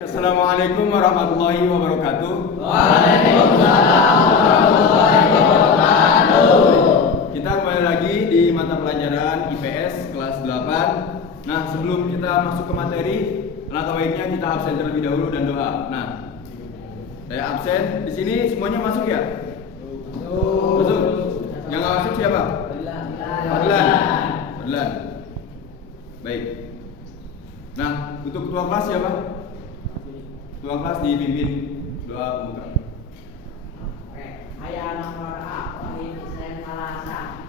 Assalamualaikum warahmatullahi wabarakatuh. Waalaikumsalam warahmatullahi wabarakatuh. Kita kembali lagi di mata pelajaran IPS kelas 8. Nah, sebelum kita masuk ke materi, alangkah baiknya kita absen terlebih dahulu dan doa. Nah, saya absen. Di sini semuanya masuk ya? Masuk. Yang nggak masuk siapa? Fadlan. Baik. Nah, untuk ketua kelas siapa? Ketua kelas dipimpin doa pembuka. Ayah nomor A, Wahid Islam Malasa.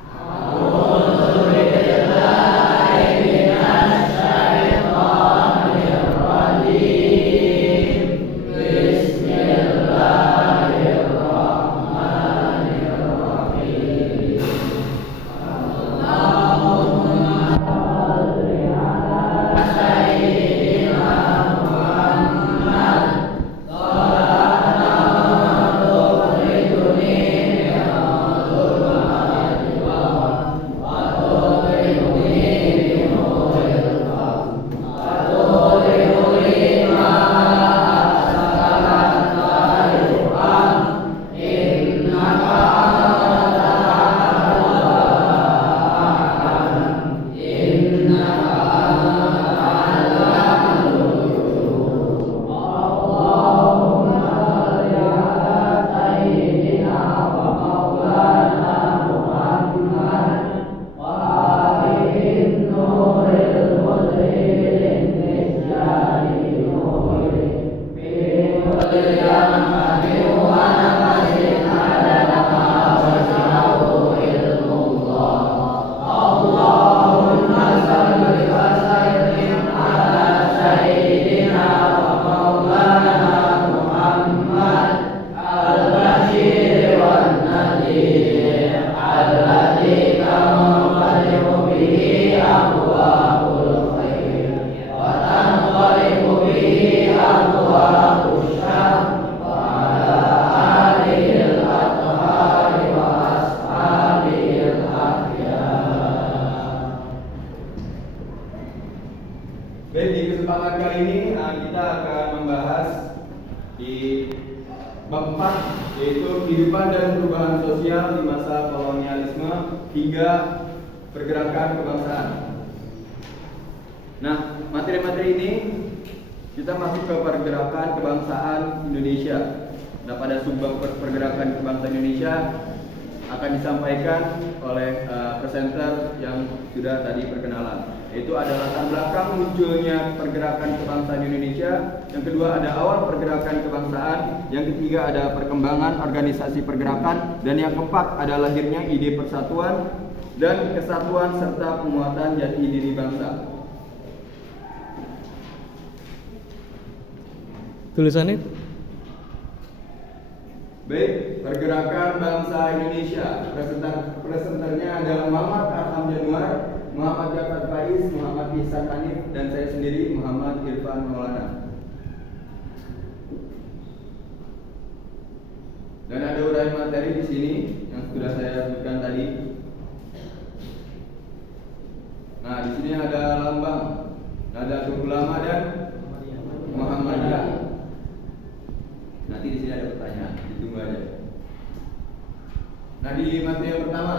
Baik, di kesempatan kali ini kita akan membahas di bab 4, yaitu kehidupan dan perubahan sosial di masa kolonialisme hingga pergerakan kebangsaan. Nah, materi-materi ini kita masuk ke pergerakan kebangsaan Indonesia. Nah, pada subbab pergerakan kebangsaan Indonesia akan disampaikan oleh presenter yang sudah tadi perkenalan, yaitu ada latar belakang munculnya pergerakan kebangsaan Indonesia, yang kedua ada awal pergerakan kebangsaan, yang ketiga ada perkembangan organisasi pergerakan, dan yang keempat ada lahirnya ide persatuan dan kesatuan serta penguatan jati diri bangsa. Tulisannya Baik, pergerakan bangsa Indonesia. Presenternya adalah Muhammad Arham Januar, Muhammad Jafar Faiz, Muhammad Ihsan Hanif, dan saya sendiri Muhammad Irfan Maulana. Dan ada uraian materi di sini yang sudah saya sebutkan tadi. Nah, di sini ada lambang Nahdlatul Ulama dan Muhammadiyah. Nanti di sini ada pertanyaan, ditunggu aja. Nah, di materi yang pertama,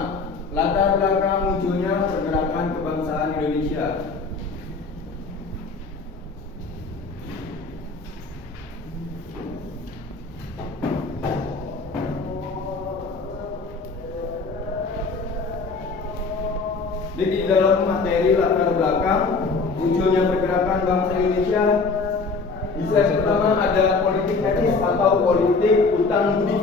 latar belakang munculnya pergerakan kebangsaan Indonesia. Jadi di dalam materi latar belakang munculnya pergerakan bangsa Indonesia, di slide pertama ada politik etis atau politik utang budi.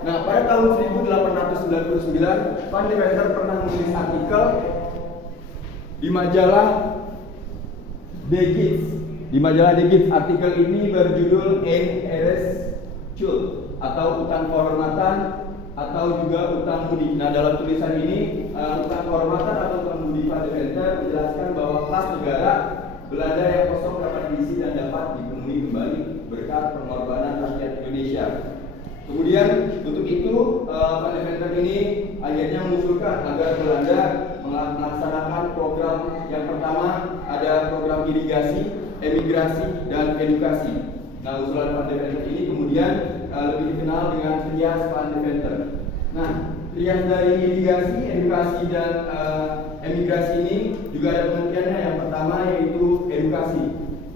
Nah, pada tahun 1899, Van Deventer pernah menulis artikel di majalah De Gids. Di majalah De Gids, artikel ini berjudul Ein Eres Schuld atau utang kehormatan atau juga utang budi. Nah, dalam tulisan ini utang kehormatan atau utang budi Van Deventer menjelaskan bahwa kas negara Belanda yang kosong dapat diisi dan dapat dipenuhi kembali berkat pengorbanan rakyat Indonesia. Kemudian untuk itu Van Deventer ini akhirnya mengusulkan agar Belanda melaksanakan program yang pertama, ada program irigasi emigrasi, dan edukasi. Nah, usulan Van Deventer ini kemudian lebih dikenal dengan trias Van Deventer. Nah, trias dari mitigasi, edukasi, dan emigrasi ini juga ada pengertiannya. Yang pertama yaitu edukasi.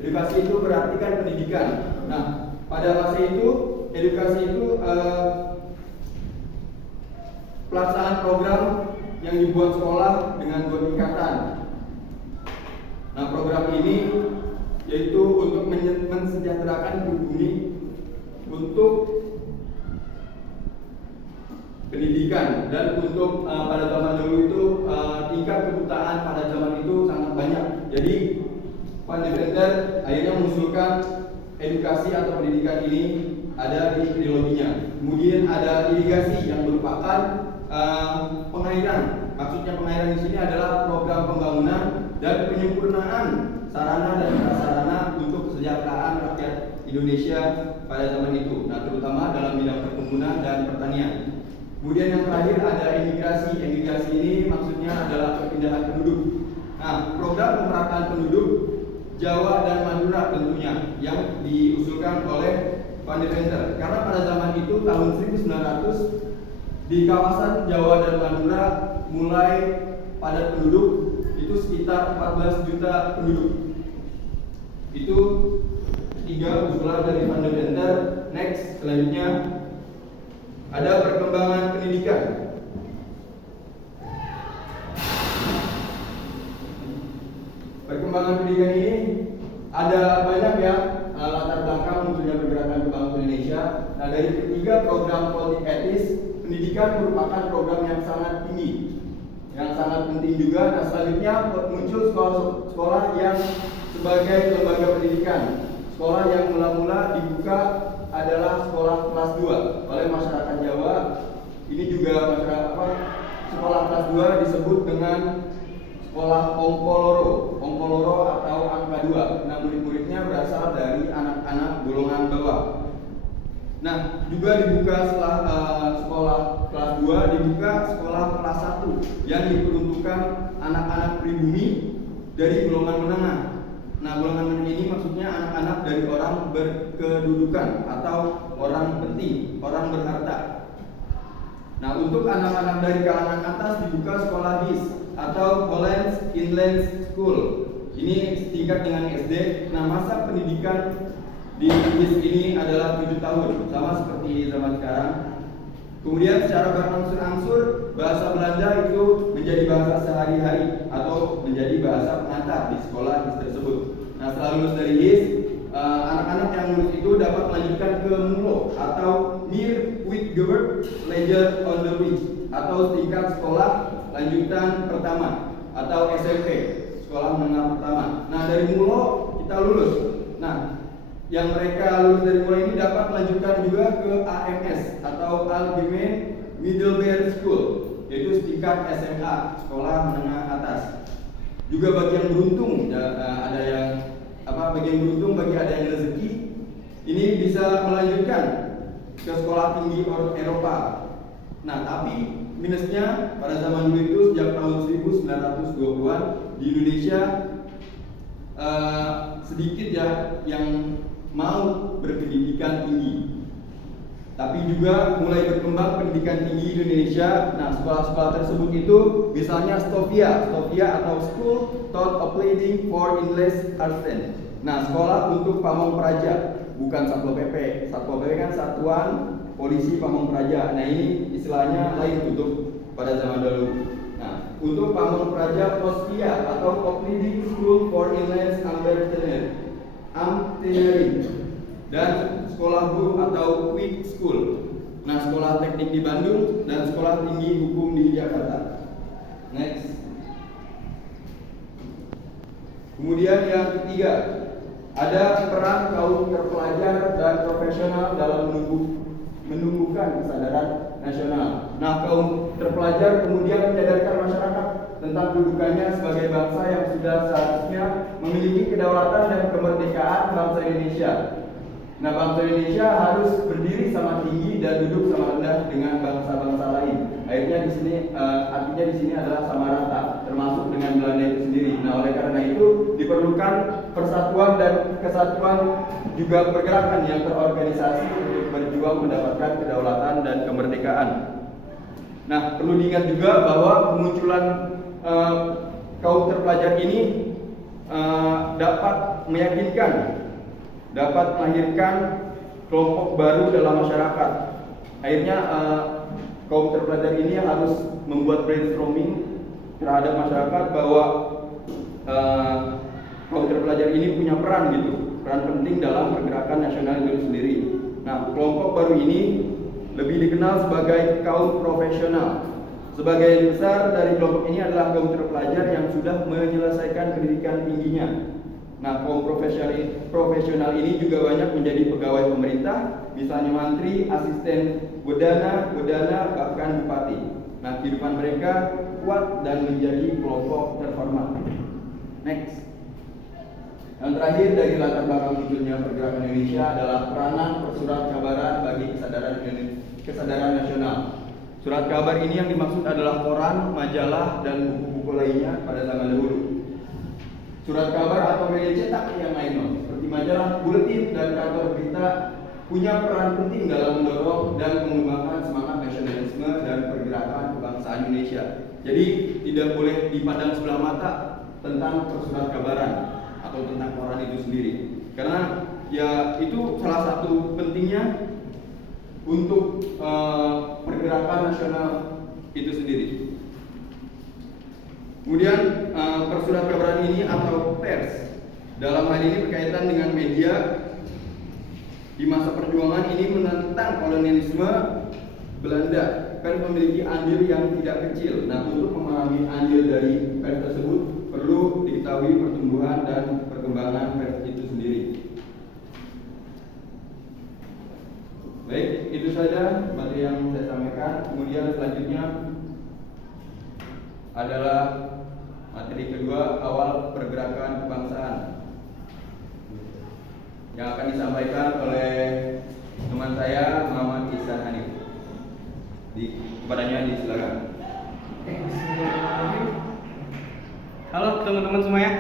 Edukasi itu berarti kan pendidikan. Nah, pada masa itu edukasi itu pelaksanaan program yang dibuat sekolah dengan 2 tingkatan. Nah, program ini yaitu untuk mensejahterakan pribumi untuk pendidikan, dan untuk pada zaman dulu itu tingkat kebutaan pada zaman itu sangat banyak. Jadi Van Deventer akhirnya mengusulkan edukasi atau pendidikan ini ada di triloginya. Kemudian ada irigasi yang merupakan pengairan. Maksudnya pengairan di sini adalah program pembangunan dan penyempurnaan sarana dan prasarana untuk kesejahteraan rakyat Indonesia pada zaman itu. Nah, terutama dalam bidang perkebunan dan pertanian. Kemudian yang terakhir ada emigrasi. Emigrasi ini maksudnya adalah perpindahan penduduk. Nah, program pemerataan penduduk Jawa dan Madura tentunya yang diusulkan oleh Van Deventer. Karena pada zaman itu tahun 1900 di kawasan Jawa dan Madura mulai padat penduduk itu sekitar 14 juta penduduk. Itu 3 usulan dari Van Deventer. Next, selanjutnya ada perkembangan pendidikan. Perkembangan pendidikan ini ada banyak ya latar belakang munculnya pergerakan kebangkitan Indonesia. Nah, dari ketiga program politik etis, pendidikan merupakan program yang sangat tinggi, yang sangat penting juga. Nah, selanjutnya muncul sekolah yang sebagai lembaga pendidikan. Sekolah yang mula-mula dibuka adalah sekolah kelas 2 oleh masyarakat Jawa. Ini juga sekolah kelas 2 disebut dengan sekolah Ongkoloro. Ongkoloro atau angka 2. Nah, murid-muridnya berasal dari anak-anak golongan bawah. Nah, juga dibuka setelah sekolah kelas 2 dibuka sekolah kelas 1 yang diperuntukkan anak-anak pribumi dari golongan menengah. Nah, golongan menengah ini maksudnya anak-anak dari orang berkedudukan atau orang penting, orang berharta. Nah, untuk anak-anak dari kalangan atas dibuka sekolah HIS atau Hollands Inland School. Ini setingkat dengan SD. Nah, masa pendidikan di HIS ini adalah 7 tahun, sama seperti zaman sekarang. Kemudian secara berangsur-angsur bahasa Belanda itu menjadi bahasa sehari-hari atau menjadi bahasa pengantar di sekolah HIS tersebut. Nah, setelah lulus dari HIS, anak-anak yang lulus itu dapat melanjutkan ke MULO atau Near Witgewert Leger on the Ridge atau tingkat sekolah lanjutan pertama atau SMP, sekolah menengah pertama. Nah, dari MULO kita lulus. Nah, yang mereka lulus dari MULO ini dapat melanjutkan juga ke AMS atau Allgemeine Middelbare School, yaitu setingkat SMA, sekolah menengah atas. Juga bagi yang beruntung, ada yang bagi yang beruntung, bagi ada yang rezeki, ini bisa melanjutkan ke sekolah tinggi Eropa. Nah, tapi minusnya pada zaman dulu itu sejak tahun 1920-an di Indonesia sedikit ya yang mau berpendidikan tinggi. Tapi juga mulai berkembang pendidikan tinggi di Indonesia. Nah, sekolah-sekolah tersebut itu misalnya Stovia atau School Taught Opleiding for English Artsen. Nah, sekolah untuk pamong praja, bukan Satpol PP. Satpol PP kan satuan polisi pamong praja. Nah, ini istilahnya lain untuk pada zaman dulu. Nah, untuk pamong praja Postia atau Opleiding School for English Artsen dan sekolah guru atau Quick School. Nah, sekolah teknik di Bandung dan sekolah tinggi hukum di Jakarta. Next. Kemudian yang ketiga, ada peran kaum terpelajar dan profesional dalam menumbuhkan kesadaran nasional. Nah, kaum terpelajar kemudian menyadarkan masyarakat tentang kedudukannya sebagai bangsa yang sudah seharusnya memiliki kedaulatan dan kemerdekaan bangsa Indonesia. Nah, bangsa Indonesia harus berdiri sama tinggi dan duduk sama rendah dengan bangsa-bangsa lain. Akhirnya di sini artinya di sini adalah sama rata, termasuk dengan Belanda itu sendiri. Nah, oleh karena itu diperlukan persatuan dan kesatuan juga pergerakan yang terorganisasi untuk berjuang mendapatkan kedaulatan dan kemerdekaan. Nah, perlu diingat juga bahwa kemunculan kaum terpelajar ini dapat meyakinkan, dapat melahirkan kelompok baru dalam masyarakat. Akhirnya kaum terpelajar ini harus membuat brainstorming terhadap masyarakat bahwa kaum terpelajar ini punya peran penting dalam pergerakan nasional itu sendiri. Nah, kelompok baru ini lebih dikenal sebagai kaum profesional. Sebagian besar dari kelompok ini adalah kaum terpelajar yang sudah menyelesaikan pendidikan tingginya. Nah, kaum profesional ini juga banyak menjadi pegawai pemerintah, misalnya mantri, asisten wedana, bahkan bupati. Nah, kehidupan mereka kuat dan menjadi kelompok terhormat. Next. Yang terakhir dari latar belakang munculnya pergerakan Indonesia adalah peranan persurat kabaran bagi kesadaran nasional. Surat kabar ini yang dimaksud adalah koran, majalah, dan buku-buku lainnya pada zaman dahulu. Surat kabar atau media cetak yang lain, seperti majalah, buletin, dan kantor berita punya peran penting dalam mendorong dan mengembangkan semangat nasionalisme dan pergerakan kebangsaan Indonesia. Jadi tidak boleh dipandang sebelah mata tentang persurat kabaran atau tentang koran itu sendiri, karena ya itu salah satu pentingnya untuk pergerakan nasional itu sendiri. Kemudian persurat kabaran ini atau pers dalam hal ini berkaitan dengan media di masa perjuangan ini menentang kolonialisme Belanda. Pers memiliki andil yang tidak kecil. Nah, untuk memahami andil dari pers tersebut perlu diketahui pertumbuhan dan perkembangan pers itu sendiri. Baik, itu saja materi yang saya sampaikan. Kemudian selanjutnya adalah materi kedua, awal pergerakan kebangsaan, yang akan disampaikan oleh teman saya Muhammad Ihsan Hanif. Kepadanya disilakan. Halo teman-teman semuanya.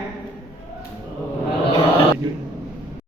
Halo.